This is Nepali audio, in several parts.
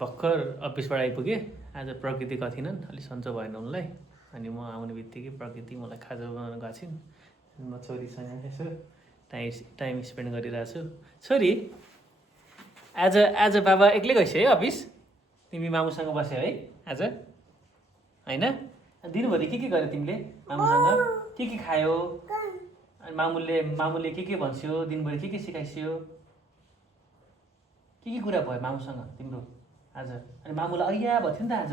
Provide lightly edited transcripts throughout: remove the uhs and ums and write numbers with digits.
भर्खर अफिसबाट आइपुगेँ। आज प्रकृति कथिनन्, अलिक सन्चो भएन उनलाई। अनि म आउने बित्तिकै प्रकृति मलाई खाजा बनाउन गएको छिन्। म छोरीसँग यसो टाइम स्पेन्ड गरिरहेको छु। छोरी, आज बाबा एक्लै गइस है अफिस? तिमी मामुसँग बस्यो है आज? होइन? दिनभरि के गर्यो तिमीले मामुसँग? के खायो? अनि मामुले के भन्स्यो? दिनभरि के सिकाइस्यो? के कुरा भयो मामुसँग तिम्रो आज? अनि मामुलाई अय्या भयो थियो नि त आज।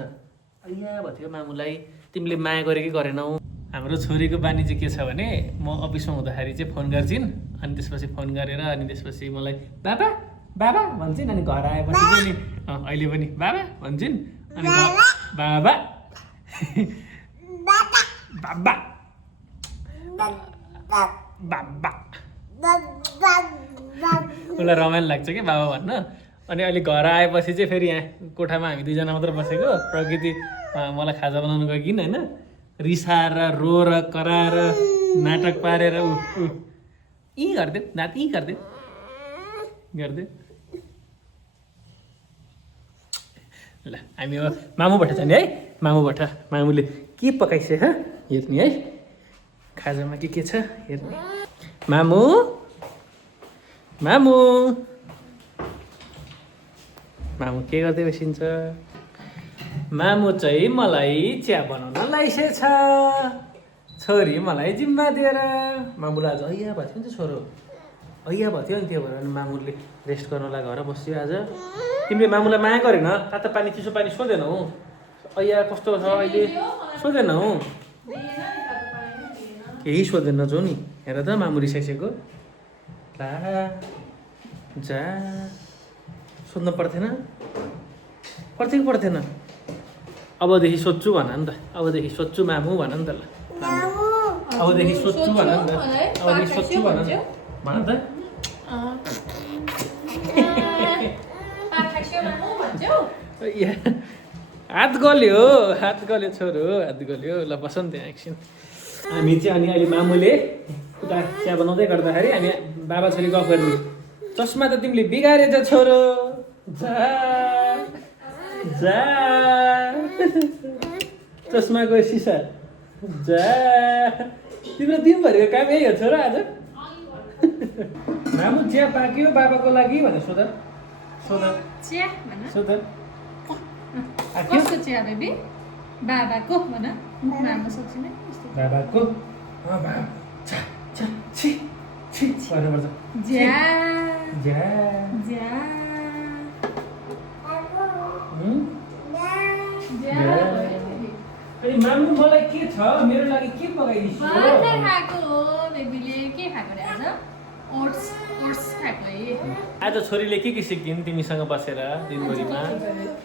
अय्या भयो थियो मामुलाई। तिमीले माया गरे कि गरेनौ? हाम्रो छोरीको बानी चाहिँ के छ भने, म अफिसमा हुँदाखेरि चाहिँ फोन गर्छिन्। अनि त्यसपछि फोन गरेर अनि त्यसपछि मलाई बाबा बाबा भन्छन्। अनि घर आएपछि चाहिँ नि अहिले पनि बाबा भन्छन्। अनि बाबा बाबा बाबा उसलाई रमाइलो लाग्छ कि बाबा भन्न। अनि अहिले घर आएपछि चाहिँ फेरि यहाँ कोठामा हामी दुईजना मात्र बसेको। प्रकृति मलाई खाजा बनाउनु गइकिन होइन, रिसाएर रोएर कराएर नाटक पारेर यी गरिदियो नाति यी गरिदियो। ल हामी अब मामुबाट जाने है। मामुले के पकाइछ ह हेर्ने है। खाजामा के छ हेर्ने। मामु के गर्दै बसिन्छ? मामु चाहिँ मलाई चिया बनाउन लाइसेछ। छोरी मलाई जिम्मा दिएर। मामुलाई आज अय्या भएको थियो नि त छोरो, अय्या भएको थियो नि। त्यो भएर अनि मामुले रेस्ट गर्नलाई घर बस्यो आज। तिमीले मामुलाई माया गरेन? तातो पानी चिसो पानी सोधेनौ? अय्या कस्तो छ अहिले सोधेनौ? केही सोधेन जो नि। हेर त मामु रिसाइसकेको। ला जा सोध्नु पर्थेन कि पर्थेन? अबदेखि सोध्छु भन नि त। अबदेखि सोध्छु मामु भन नि त। ल अबदेखि सोध्छु भन नि त। अबदेखि सोध्छु भन त। हात गल्यो छोरो, हात गल्यो। ल बस नि त्यहाँ एकछिन। हामी चाहिँ अनि अहिले मामुले उता चिया बनाउँदै गर्दाखेरि हामी बाबा छोरी गफ गर्ने। चस्मा त तिमीले बिगारेछ छोरो, जा चस्माको सिसा जा। तिम्रो दिनभरिको काम यही हो छोरो आज? मामु चिया पाक्यो बाबाको लागि भनेर सोध। कस्तो चिया बेबी? बाबाको भन। मामु सक्छु नै बाबाको मामु मलाई के छ मेरो लागि के पकाइदिस्? बेबीले के खाएको रे आज? ओट्स खाएको है। आज छोरीले के सिकिन् तिमीसँग बसेर दिनभरिमा?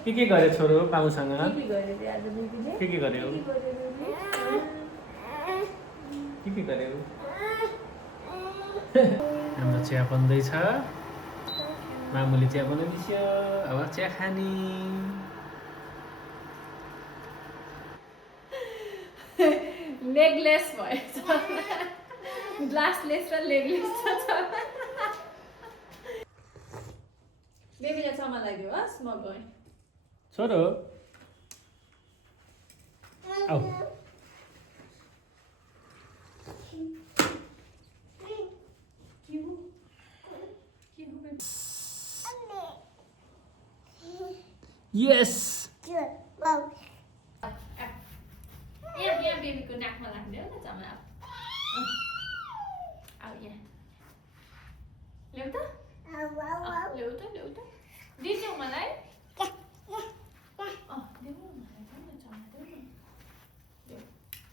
के गरे छोरो मामुसँग? के गर्यो? के गर्यो? हाम्रो चिया बन्दैछ। मामुले चिया बनाइदियो। अब चिया खाने। लेगलेस भएछ। ग्लासलेस र लेगलेस छ। बेबीले चमा लाग्यो हस् म गएँ। छोरो आऊ। यस यहाँ बेबीको नाकमा लाग्दैन न चमा। आऊ यहाँ ल्याउ त। ल्याउ त दिन्थ्यौ मलाई?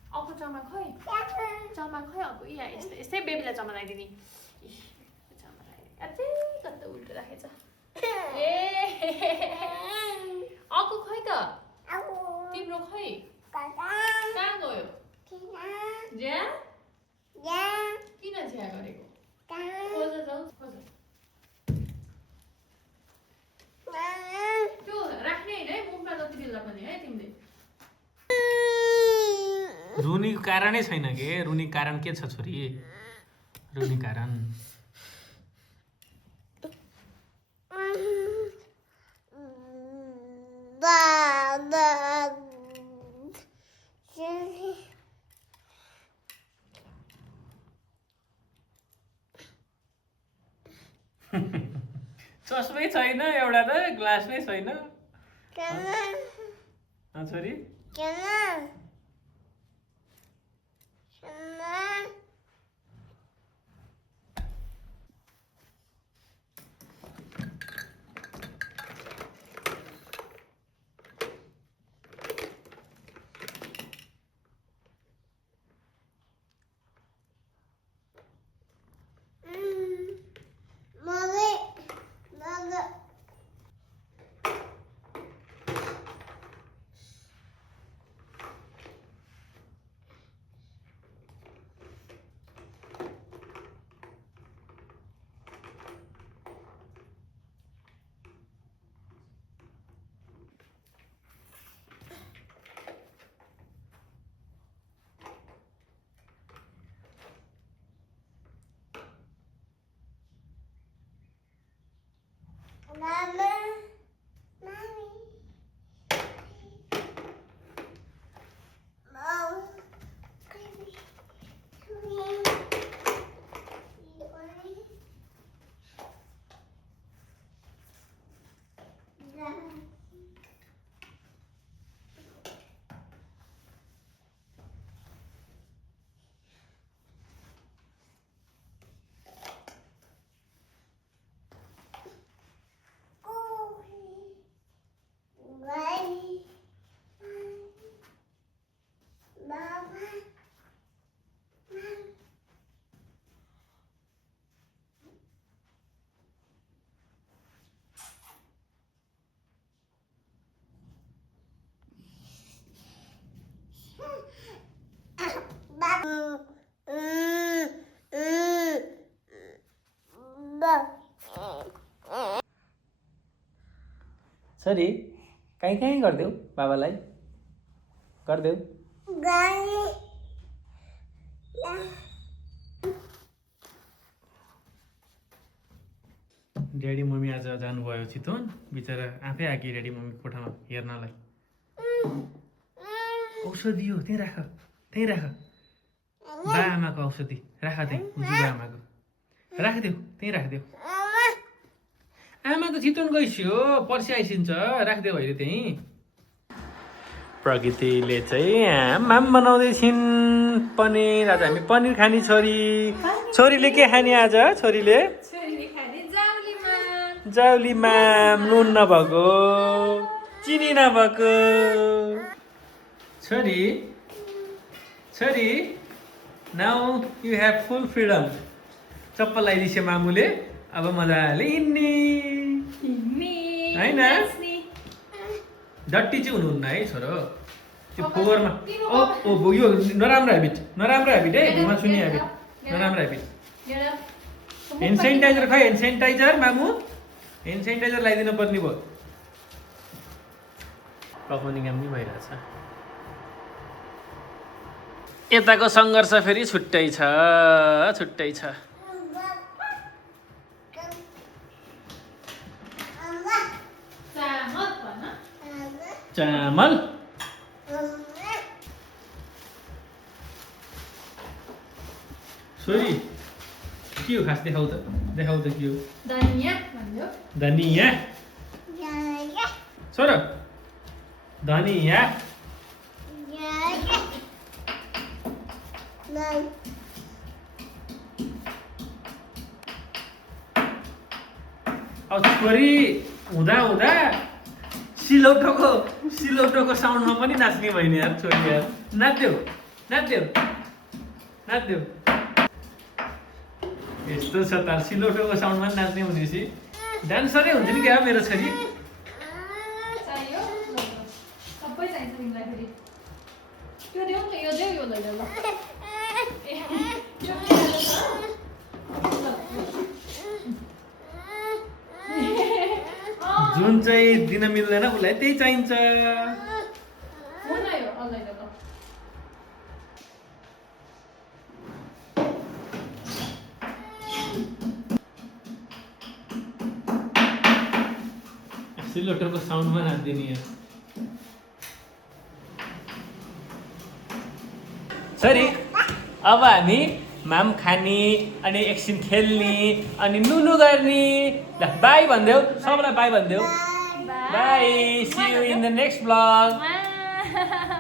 अर्को चमा खै अब यहाँ यस्तै बेबीलाई चमा लगाइदिने। चमा लगाइदिने अझै कता उल्टो राखेछ। ए अर्को खै त तिम्रो खै कहाँ गयो? ज्या किन ज्या गरेको? खोज जाऊ खोज। त्यो राख्ने होइन है मुखमा जति बेला पनि है तिमीले। रुनीको कारणै छैन के? रुनी कारण के छ छोरी? रुनी कारण चस्मै छैन एउटा त ग्लास नै छैन छोरी छोरी काहीँ काहीँ गरिदेऊ बाबालाई गरिदेऊ ड्याडी मम्मी आज जानुभयो चितवन बिचरा आफै आकी ड्याडी मम्मीको कोठामा हेर्नलाई औषधि हो त्यहीँ राख बा आमाको औषधि राख त्यहीँ उजु बा आमाको राखिदेऊ त्यहीँ राखिदेऊ आमा त चितवन गइसक्यो पर्सि आइसिन्छ राखिदेऊ अहिले त्यहीँ प्रकृतिले चाहिँ आमाम बनाउँदैछिन् पनिर आज हामी पनिर खाने छोरीले के खाने आज छोरीले जाउली माम नुन नभएको चिनी नभएको छोरी now you have full freedom चप्पल लगाइदिसे मामुले अब मजाले हिँड्ने होइन डट्टी चाहिँ हुनुहुन्न है छोरो त्यो फोहोरमा ओ यो नराम्रो हेबिट है घुमा सुने हेबिट नराम्रो हेबिट ह्यान्ड सेनिटाइजर खै ह्यान्ड सेनिटाइजर मामु ह्यान्ड सेनिटाइजर लगाइदिनु पर्ने भयो पकाउने काम नि भइरहेछ यताको सङ्घर्ष फेरि छुट्टै छ चामल छोरी के हो खास देखाउ त के हो धनिया छोरो धनिया अब छोरी हुँदा सिलौटोको साउन्डमा पनि नाच्ने भयो नि यार छोरी यार नाच्देऊ यस्तो छ तार सिलौटोको साउन्डमा पनि नाच्ने भनेपछि डान्सरै हुन्छ नि क्या मेरो छोरी जुन चाहिँ दिन मिल्दैन उसलाई त्यही चाहिन्छ सिलौटोको साउन्डमा नाच्दिने सरी अब हामी माम खाने अनि एकछिन खेल्ने अनि नुनु गर्ने ल बाई भनिदेऊ सबैलाई बाई भनिदेऊ bye see you in the next blog Wow.